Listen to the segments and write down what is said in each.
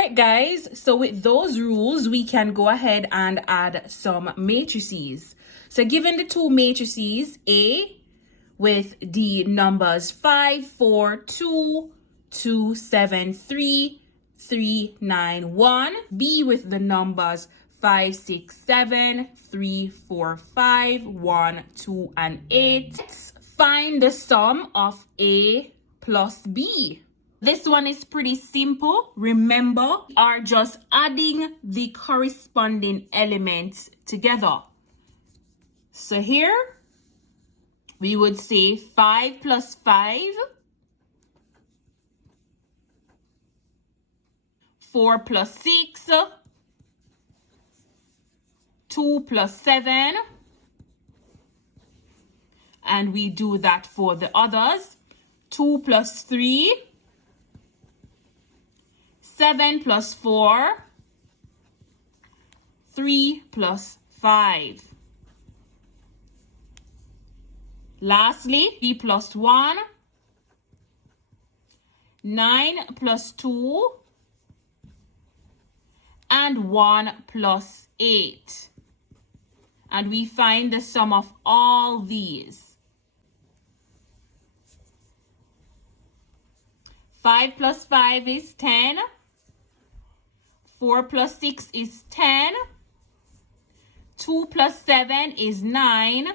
right, guys. So with those rules, we can go ahead and add some matrices. So given the two matrices, A with the numbers 5, 4, 2, 2, 7, 3, 3, 9, 1. B with the numbers 5, 6, 7, 3, 4, 5, 1, 2, and 8. Let's find the sum of A plus B. This one is pretty simple. Remember, we are just adding the corresponding elements together. So here, we would say 5 plus 5, 4 plus 6, 2 plus 7, and we do that for the others. 2 plus 3, 7 plus 4, 3 plus 5. Lastly, 3 plus 1, 9 plus 2, and 1 plus 8. And we find the sum of all these. 5 plus 5 is 10. 4 plus 6 is 10. 2 plus 7 is 9.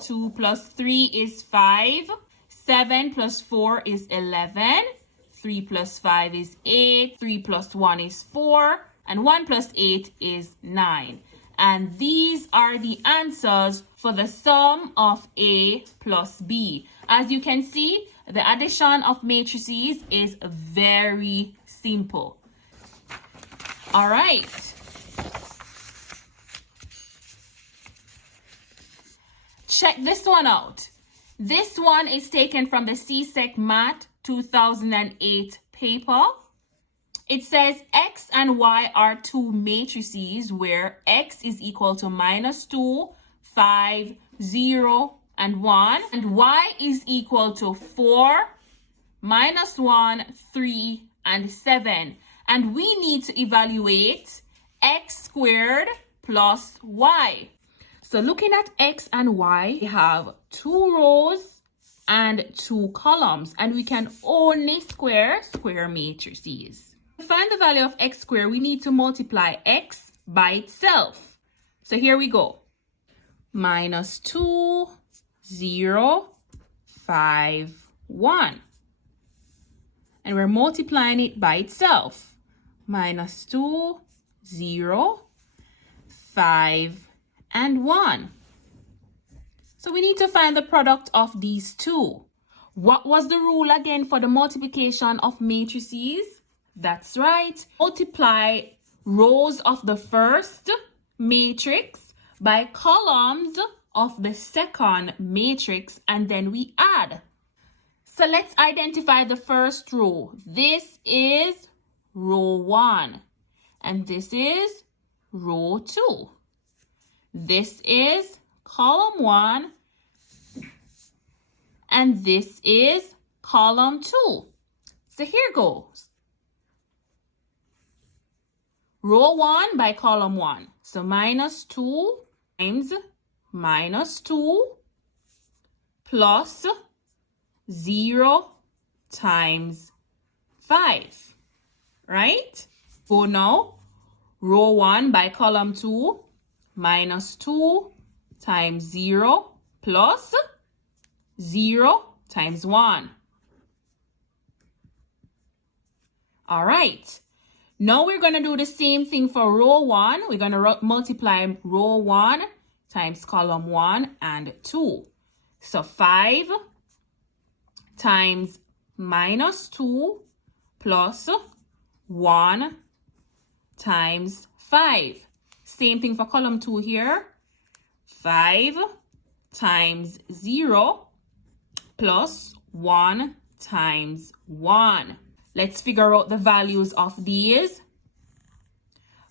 2 plus 3 is 5. 7 plus 4 is 11. 3 plus 5 is 8. 3 plus 1 is 4. And 1 plus 8 is 9. And these are the answers for the sum of A plus B. As you can see, the addition of matrices is very simple. All right. Check this one out. This one is taken from the CSEC Math 2008 paper. It says X and Y are two matrices where X is equal to -2, 5, 0, and 1. And Y is equal to 4, -1, 3, and 7. And we need to evaluate X squared plus Y. So looking at X and Y, we have 2 rows and 2 columns. And we can only square matrices. To find the value of X squared, we need to multiply X by itself. So here we go. -2, 0, 5, 1. And we're multiplying it by itself. -2, 0, 5, and 1. So we need to find the product of these two. What was the rule again for the multiplication of matrices? That's right. Multiply rows of the first matrix by columns of the second matrix, and then we add. So let's identify the first row. This is row 1, and this is row 2. This is column 1, and this is column 2. So here goes. Row 1 by column 1. So -2 times -2 plus 0 times 5. Right? Go now. Row 1 by column 2. -2 times 0 plus 0 times 1. All right. Now we're going to do the same thing for row 1. We're going to multiply row 1 times column 1 and 2. So 5 times -2 plus 1 times 5. Same thing for column 2 here. 5 times 0 plus 1 times 1. Let's figure out the values of these.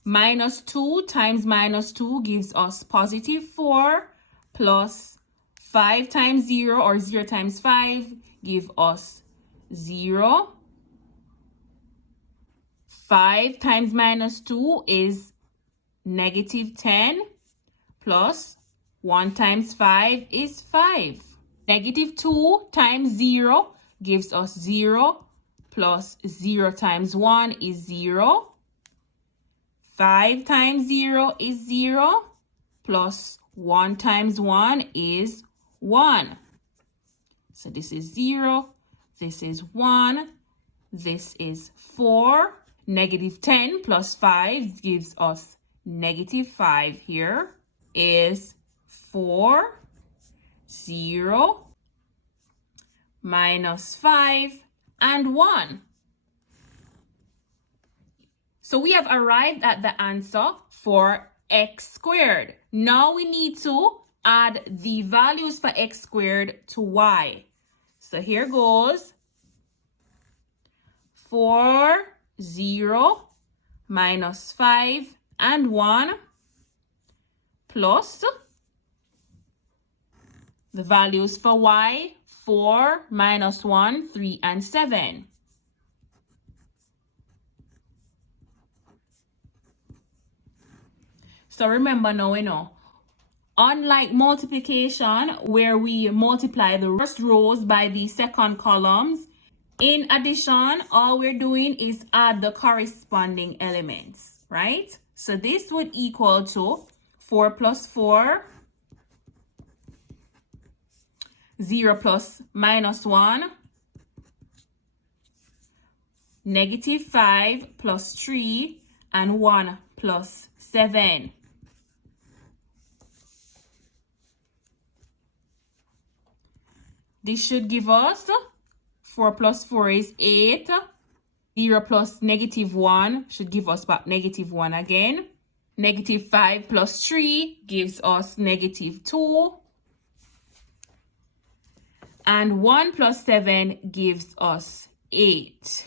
-2 times -2 gives us +4, plus 5 times 0 or 0 times 5 give us 0. 5 times minus 2 is negative 10, plus 1 times 5 is 5. Negative 2 times 0 gives us 0, plus 0 times 1 is 0. 5 times 0 is 0, plus 1 times 1 is 1. So this is 0, this is 1, this is 4. Negative 10 plus 5 gives us negative 5 here is 4, 0, minus 5, and 1. So we have arrived at the answer for x squared. Now we need to add the values for x squared to y. So here goes 4, 0, minus 5, and 1, plus the values for y, 4, minus 1, 3, and 7. So remember now, unlike multiplication, where we multiply the first rows by the second columns, in addition, all we're doing is add the corresponding elements, right? So this would equal to 4 plus 4, 0 plus minus 1, negative 5 plus 3, and 1 plus 7. This should give us 4 plus 4 is 8. 0 plus negative 1 should give us back negative 1 again. Negative 5 plus 3 gives us negative 2. And 1 plus 7 gives us 8.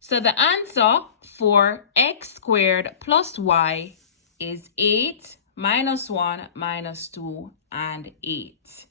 So the answer for x squared plus y is 8 minus 1 minus 2 and 8.